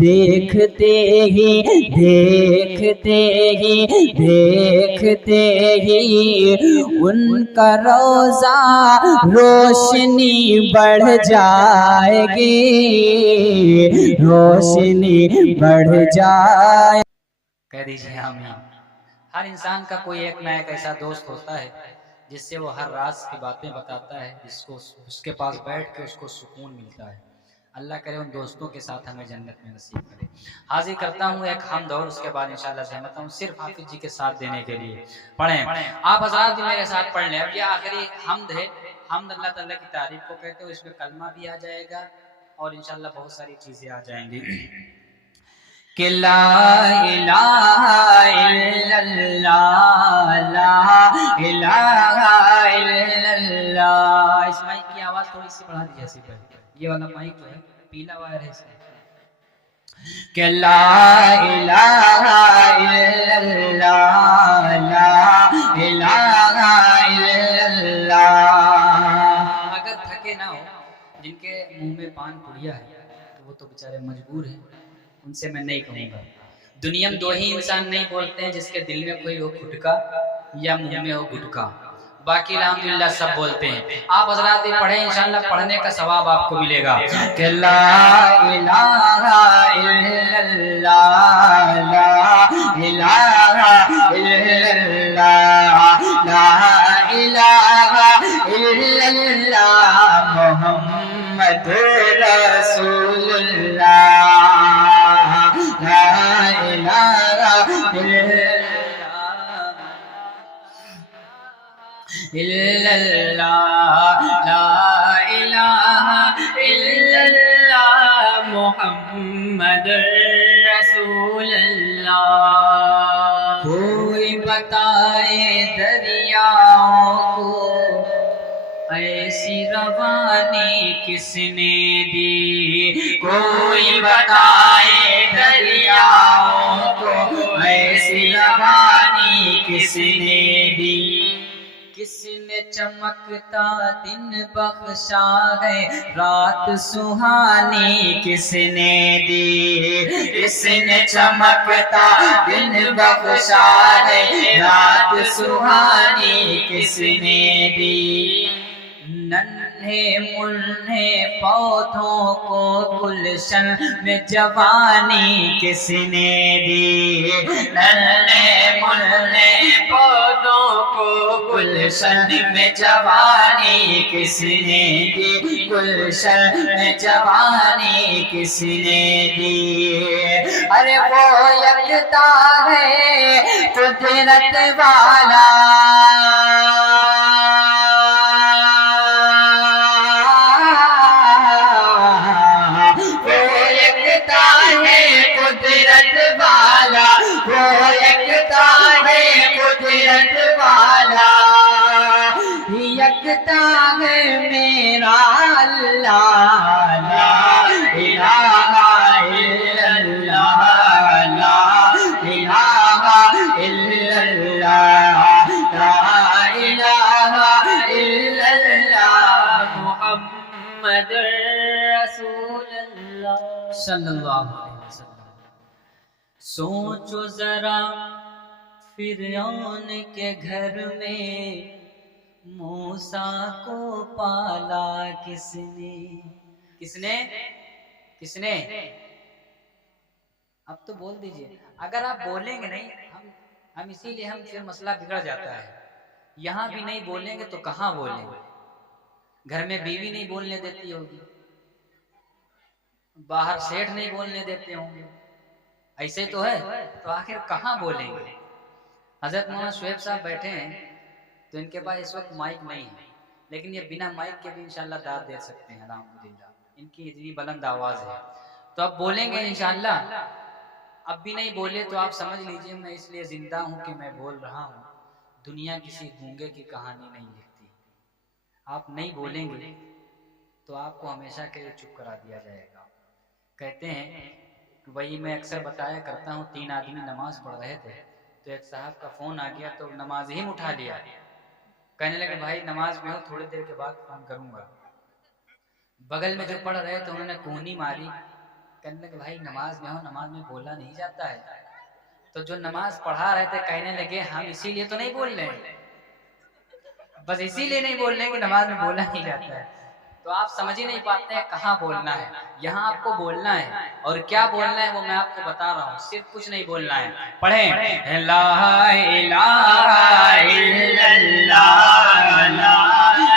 देखते ही देखते ही देखते ही उनका रोजा रोशनी बढ़ जाएगी, रोशनी बढ़ जाए। कह दीजिए आमीन। हर इंसान का कोई एक ना एक ऐसा दोस्त होता है जिससे वो हर राज की बातें बताता है, जिसको उसके पास बैठ के उसको सुकून मिलता है। अल्लाह करे उन दोस्तों के साथ हमें जन्नत में नसीब करे। हाजिर करता हूँ एक हमद और उसके बाद इंशाअल्लाह सहमत हूँ सिर्फ हाफिज जी के साथ देने के लिए। पढ़ें आप हज़रात भी मेरे साथ पढ़ लें। अब ये आखिरी हमद है। हमद अल्लाह ताला की तारीफ को कहते हो। इसमें कलमा भी आ जाएगा और इंशाअल्लाह बहुत सारी चीज़ें आ जाएंगी। कि ला इलाहा इल्लल्लाह, ला इलाहा इल्लल्लाह। इस माइक की आवाज थोड़ी सी बढ़ा दीजिए सिर्फ, ये वाला माइक जो है पीला वायर है इसमें। कि ला इलाहा इल्लल्लाह, ला इलाहा इल्लल्लाह। अगर थके ना हो, जिनके मुंह में पान पुड़िया है तो वो तो बेचारे मजबूर हैं, उनसे मैं नहीं कहूँगा। दुनिया में दो ही इंसान नहीं बोलते हैं, जिसके दिल में कोई हो खुटका या मुंह में हो गुटका, बाकी अल्हम्दुलिल्लाह सब बोलते हैं। आप हज़रात भी पढ़ें, इंशाअल्लाह पढ़ने का सवाब आपको मिलेगा। कि ला इलाहा इल्लल्लाह, ला इलाहा इल्लल्लाह, ला इलाहा इल्लल्लाह मुहम्मदुर रसूलुल्लाह, ला इलाहा इल्लल्लाह, ला इलाहा इल्लल्लाह मुहम्मदुर रसूलुल्लाह। कोई बताए दरियाओं को ऐसी रवानी किसने दी, कोई बताए दरियाओं को ऐसी रवानी किसने दी, किसने चमकता दिन बख्शा है रात सुहानी किसने दी, किसने चमकता दिन बख्शा है रात सुहानी किसने दी, नन्हे मुन्ने पौधों को गुलशन में जवानी किसने दी, नन्हे मुन्ने पौधों को गुलशन में जवानी किसने दी, गुलशन में जवानी किसने दी। अरे वो यकता है कुदरत वाला, यकता है मेरा अल्लाह, ला इलाहा इल्लल्लाह, ला इलाहा इल्लल्लाह, ला इलाहा इल्लल्लाह मुहम्मदुर रसूलुल्लाह सल्लल्लाहु अलैहि वसल्लम। सोचो जरा फिरौन के घर में मूसा को पाला किसने, किसने किसने? अब तो बोल दीजिए। अगर आप बोलेंगे नहीं, हम इसीलिए हम फिर मसला बिगड़ जाता है। यहाँ भी नहीं बोलेंगे तो कहाँ बोलेंगे? घर में बीवी नहीं बोलने देती होगी, बाहर सेठ नहीं बोलने देते होंगे, ऐसे तो है, तो आखिर कहाँ बोलेंगे? हजरत मौलाना शुएब साहब बैठे हैं तो इनके पास इस वक्त माइक नहीं है, लेकिन ये बिना माइक के भी इंशाल्लाह दाद दे सकते हैं अल्हम्दुलिल्लाह, इनकी इतनी बुलंद आवाज़ है। तो अब बोलेंगे इंशाल्लाह। अब भी नहीं बोले तो आप समझ लीजिए मैं इसलिए जिंदा हूँ कि मैं बोल रहा हूँ। दुनिया किसी गूंगे की कहानी नहीं लिखती। आप नहीं बोलेंगे तो आपको हमेशा के लिए चुप करा दिया जाएगा। कहते हैं, वही मैं अक्सर बताया करता हूँ, 3 आदमी नमाज पढ़ रहे थे तो एक साहब का फ़ोन आ गया तो नमाज ही में उठा लिया। कहने लगे भाई नमाज में हो, थोड़ी देर के बाद फ़ोन करूँगा। बगल में जो पढ़ रहे थे उन्होंने कोहनी मारी कहने लगे भाई नमाज में हो, नमाज में बोला नहीं जाता है। तो जो नमाज पढ़ा रहे थे कहने लगे हम इसीलिए तो नहीं बोल रहे हैं, बस इसीलिए नहीं बोल रहे हैं कि नमाज में बोला नहीं जाता है। तो आप समझ ही नहीं पाते हैं कहाँ बोलना है। यहाँ आपको बोलना है, और क्या बोलना है वो मैं आपको बता रहा हूँ। सिर्फ कुछ नहीं बोलना है, पढ़ें ला इलाहा इल्लल्लाह, ला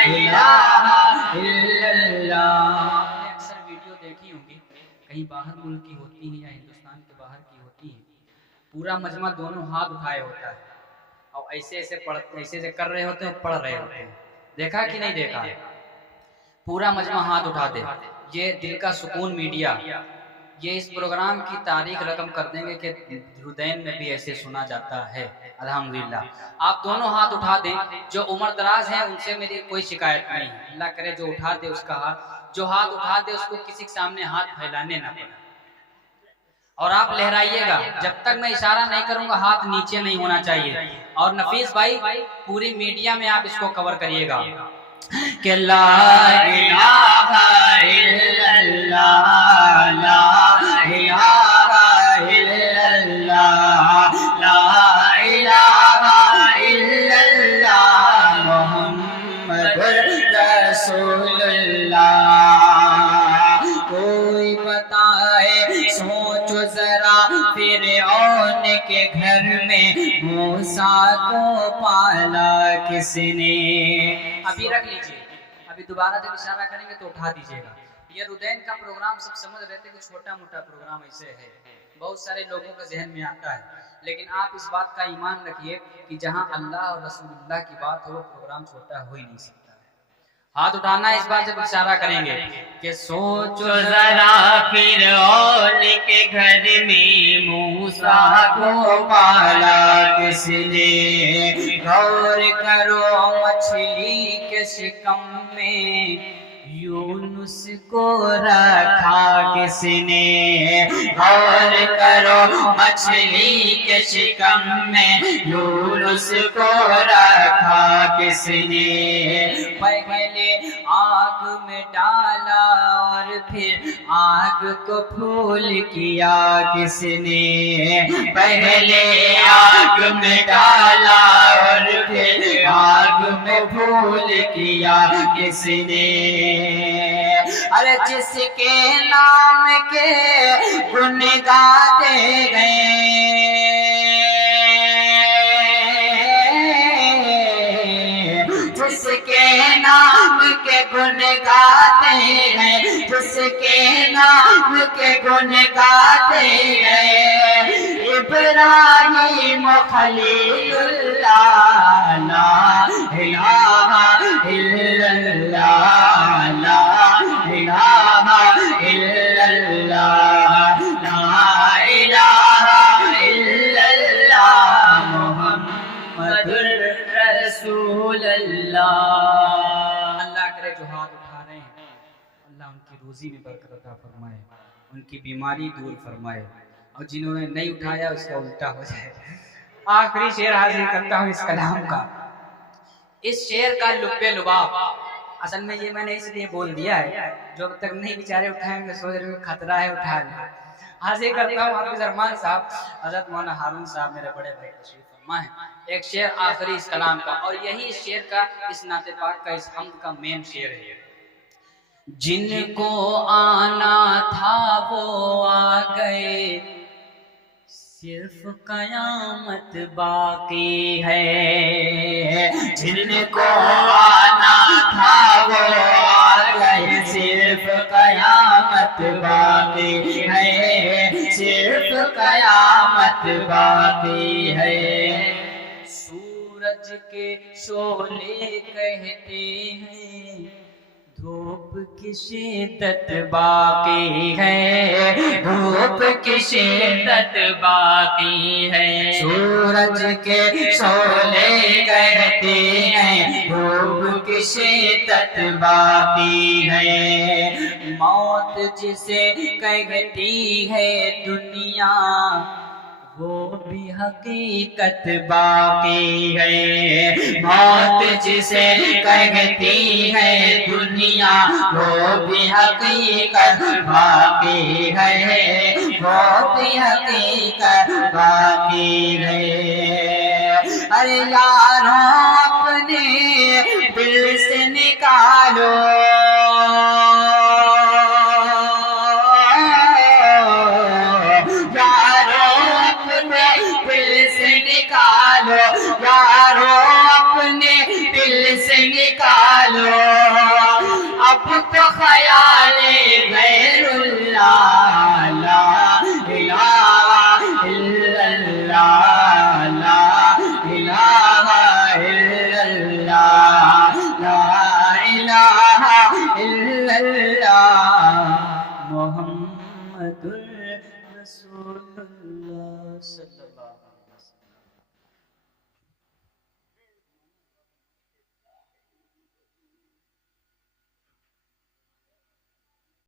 इलाहा इल्लल्लाह। आपने अक्सर वीडियो देखी होगी, कहीं बाहर मुल्क की होती है या हिंदुस्तान के बाहर की होती है, पूरा मजमा दोनों हाथ उठाए होता है और ऐसे ऐसे पढ़ते, ऐसे ऐसे कर रहे होते हैं, पढ़ रहे होते हैं। देखा कि नहीं देखा? पूरा मजमा हाथ उठा दे। ये दिल का सुकून मीडिया, ये इस प्रोग्राम की तारीख रकम कर देंगे कि रुदैन में भी ऐसे सुना जाता है। अल्हम्दुलिल्लाह आप दोनों हाथ उठा दें। जो उम्र दराज है उनसे मेरी कोई शिकायत नहीं, अल्लाह करे जो उठा दे उसका हाथ, जो हाथ उठा दे उसको किसी के सामने हाथ फैलाने ना पड़े। और आप लहराइएगा, जब तक मैं इशारा नहीं करूंगा हाथ नीचे नहीं होना चाहिए। और नफीस भाई पूरी मीडिया में आप इसको कवर करिएगा कि ला इलाहा इल्लल्लाह, ला इलाहा इल्लल्लाह, ला इलाहा इल्लल्लाह, मुहम्मदुर रसूलुल्लाह। कोई बताए सोचो जरा, फिरऔन के घर में मूसा को पाला किसने? अभी रख लीजिए, अभी दोबारा जब इशारा करेंगे तो उठा दीजिएगा। ये रुदैन का प्रोग्राम सब समझ रहे थे कि छोटा मोटा प्रोग्राम ऐसे है, बहुत सारे लोगों के जहन में आता है, लेकिन आप इस बात का ईमान रखिए कि जहां अल्लाह और रसूलुल्लाह की बात हो वो प्रोग्राम छोटा हो ही नहीं सकता। हाथ उठाना इस बार जब इशारा करेंगे कि सोचो जरा, फिरऔन के घर में मूसा को पाला किसने? गौर करो मछली के शिकम में यूनुस को रखा किसने? गौर करो मछली के शिकम में यूनुस को रखा किसने? पहले आग में डाला और फिर आग को फूल किया किसने? पहले आग में डाला और फिर आग में फूल किया किसने? अरे जिसके नाम के गुण गाते गए, जिसके नाम के गुण गाते हैं, जिसके नाम के गुण गाते हैं, इब्राहीम खलीलुल्लाह, ला इलाहा इल्लल्लाह, ला इलाहा इल्लल्लाह, ला इलाहा इल्लल्लाह, मुहम्मदुर रसूलुल्लाह। अल्लाह करे जो हाथ उठा रहे हैं अल्लाह उनकी रोजी में बरकत अता फरमाए, उनकी बीमारी दूर फरमाए, और जिन्होंने नहीं उठाया उसका उल्टा हो जाए। आखिरी शेर हाजिर करता हूँ इस कलाम का। इस शेर का लुब्बे लुबाब, असल में ये मैंने इसलिए बोल दिया है, जो अब तक नहीं बेचारे उठाएंगे सोच रहे खतरा है उठा ले। हाजिर करता हूँ हाफिज अरमान साहब, हजरत मौलाना हारून साहब मेरे बड़े भाई तशरीफ फरमा है। एक शेर आखिरी इस कलाम का, और यही इस शेर का, इस नाते पाक का, इस हम्द का मेन शेर है। जिनको आना था वो आ गए, सिर्फ कयामत बाकी है। जिनको आना था वो आ गए, सिर्फ कयामत बाकी है, सिर्फ कयामत बाकी है। सूरज के शोले कहते हैं धूप की शिद्दत बाकी है, धूप की शिद्दत बाकी है। सूरज के शोले कहते हैं धूप की शिद्दत बाकी है। मौत जिसे कहती है दुनिया वो भी हकीकत बाकी है। मौत जिसे कहती है दुनिया, वो भी हकीकत बाकी है, वो भी हकीकत बाकी है। अरे यारों अपने दिल से निकालो, निकालो यारो अपने दिल से निकालो, अब तो ख्याले गैरुल्लाह ला इलाहा इल्लल्लाह, ला इलाहा इल्लल्लाह, ला इलाहा इल्लल्लाह मुहम्मदुर रसूलुल्लाह सल्लल्लाहु